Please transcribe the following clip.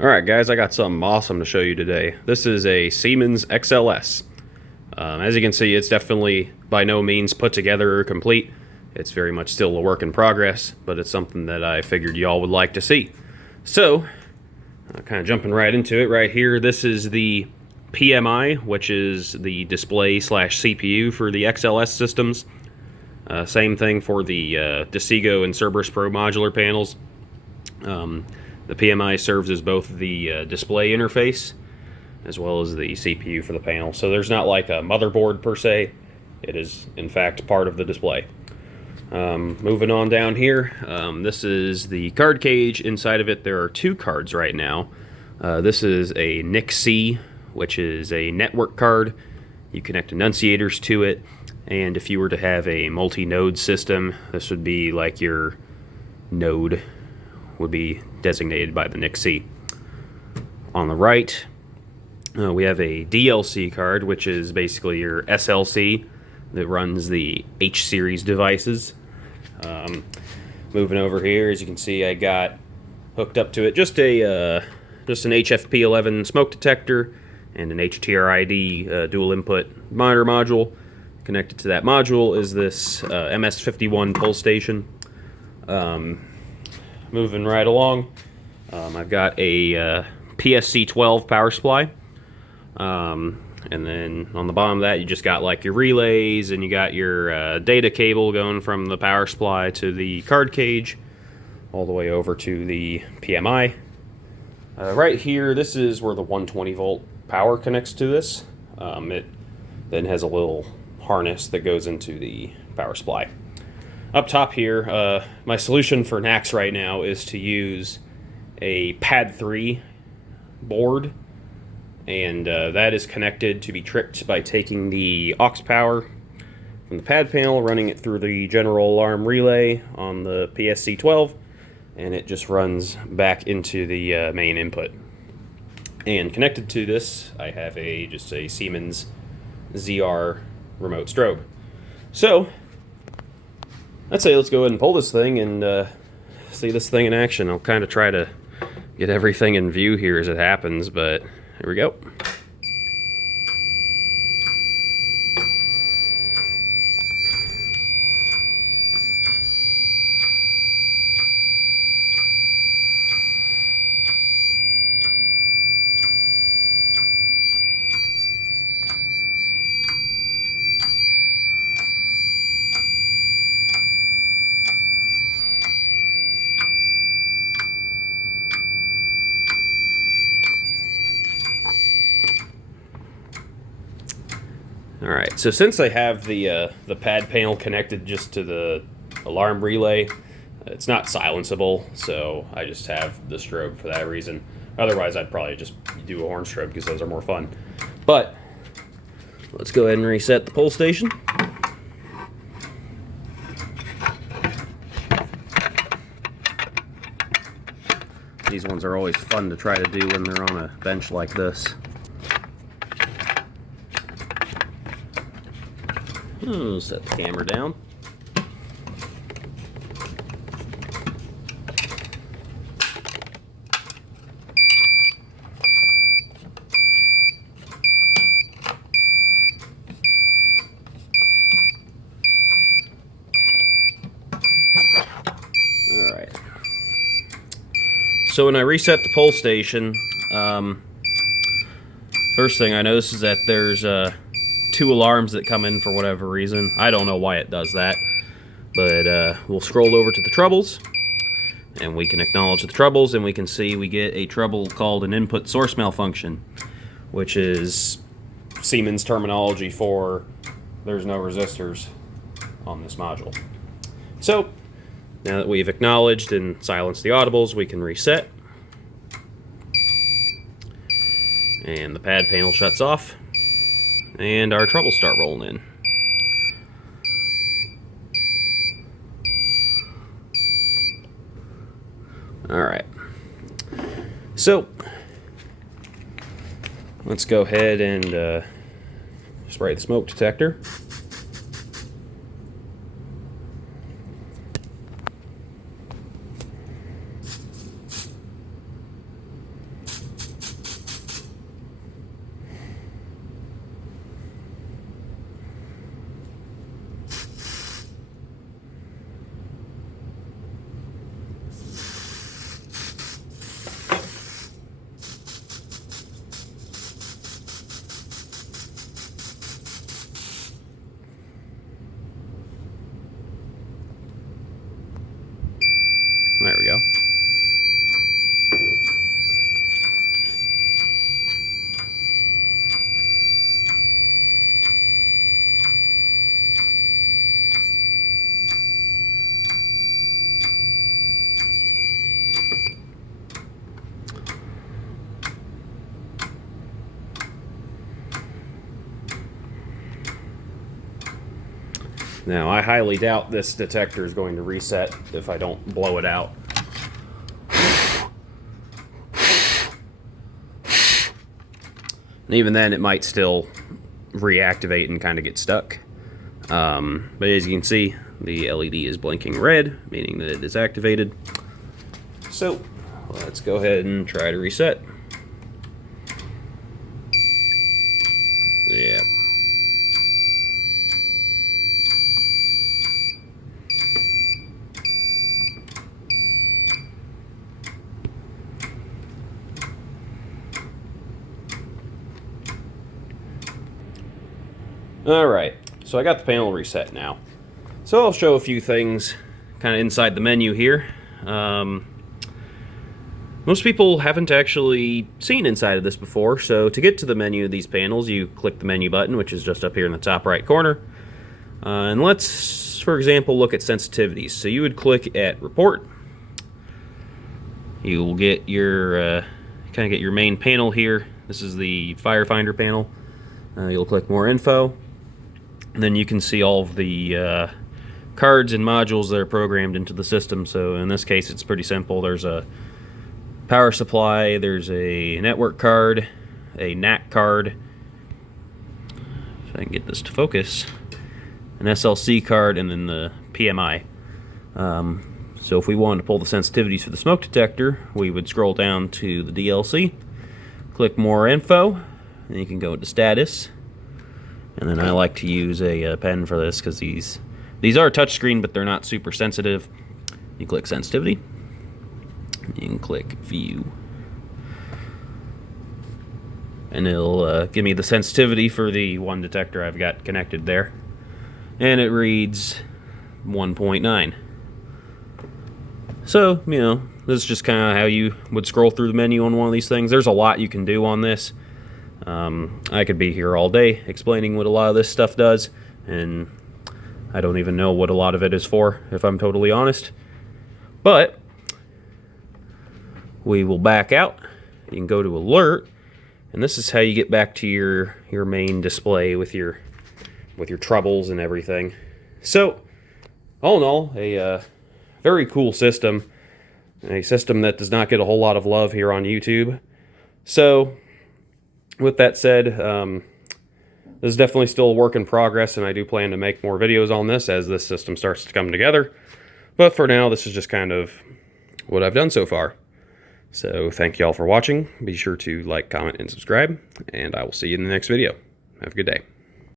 Alright guys, I got something awesome to show you today. This is a Siemens XLS. As you can see, it's definitely by no means put together or complete. It's very much still a work in progress, but it's something that I figured y'all would like to see. So, kind of jumping right into it right here, this is the PMI, which is the display / CPU for the XLS systems. Same thing for the Decigo and Cerberus Pro modular panels. The PMI serves as both the display interface as well as the CPU for the panel. So there's not like a motherboard per se. It is in fact part of the display. Moving on down here, this is the card cage. Inside of it there are two cards right now. This is a NIC-C, which is a network card. You connect enunciators to it, and if you were to have a multi-node system, this would be like your node would be designated by the NIC-C. On the right, we have a DLC card, which is basically your SLC that runs the H-series devices. Moving over here, as you can see, I got hooked up to it just an HFP11 smoke detector and an HTRID dual input monitor module. Connected to that module is this MS51 pull station. Moving right along, I've got a PSC12 power supply, and then on the bottom of that you just got like your relays, and you got your data cable going from the power supply to the card cage all the way over to the PMI. Right here, this is where the 120 volt power connects to this. It then has a little harness that goes into the power supply. Up top here, my solution for NACs right now is to use a Pad 3 board, and that is connected to be tricked by taking the aux power from the pad panel, running it through the general alarm relay on the PSC12, and it just runs back into the main input. And connected to this, I have just a Siemens ZR remote strobe. So, I'd say let's go ahead and pull this thing and see this thing in action. I'll kind of try to get everything in view here as it happens, but here we go. Alright, so since I have the pad panel connected just to the alarm relay, it's not silenceable, so I just have the strobe for that reason. Otherwise, I'd probably just do a horn strobe because those are more fun. But, let's go ahead and reset the pull station. These ones are always fun to try to do when they're on a bench like this. Set the camera down. Alright. So when I reset the pull station, first thing I notice is that there's two alarms that come in for whatever reason. I don't know why it does that, but we'll scroll over to the troubles, and we can acknowledge the troubles, and we can see we get a trouble called an input source malfunction, which is Siemens terminology for there's no resistors on this module. So now that we've acknowledged and silenced the audibles, we can reset, and the pad panel shuts off, and our troubles start rolling in. Alright, so let's go ahead and spray the smoke detector. Now, I highly doubt this detector is going to reset if I don't blow it out. And even then, it might still reactivate and kind of get stuck. But as you can see, the LED is blinking red, meaning that it is activated. So, let's go ahead and try to reset. Yeah. Alright, so I got the panel reset now. So I'll show a few things kind of inside the menu here. Most people haven't actually seen inside of this before, so to get to the menu of these panels, you click the menu button, which is just up here in the top right corner. And let's, for example, look at sensitivities. So you would click at Report. You will get your, kind of get your main panel here. This is the Firefinder panel. You'll click More Info. And then you can see all of the cards and modules that are programmed into the system. So in this case, it's pretty simple. There's a power supply, there's a network card, a NAC card, if I can get this to focus, an SLC card, and then the PMI. So if we wanted to pull the sensitivities for the smoke detector, we would scroll down to the DLC, click More Info, and you can go to Status. And then I like to use a pen for this because these are touchscreen, but they're not super sensitive. You click Sensitivity. You can click View. And it'll give me the sensitivity for the one detector I've got connected there. And it reads 1.9. So, you know, this is just kind of how you would scroll through the menu on one of these things. There's a lot you can do on this. I could be here all day explaining what a lot of this stuff does, and I don't even know what a lot of it is for, if I'm totally honest. But we will back out. You can go to Alert, and this is how you get back to your main display with your troubles and everything. So, all in all, a very cool system. A system that does not get a whole lot of love here on YouTube. So, with that said, this is definitely still a work in progress, and I do plan to make more videos on this as this system starts to come together. But for now, this is just kind of what I've done so far. So thank you all for watching. Be sure to like, comment, and subscribe, and I will see you in the next video. Have a good day.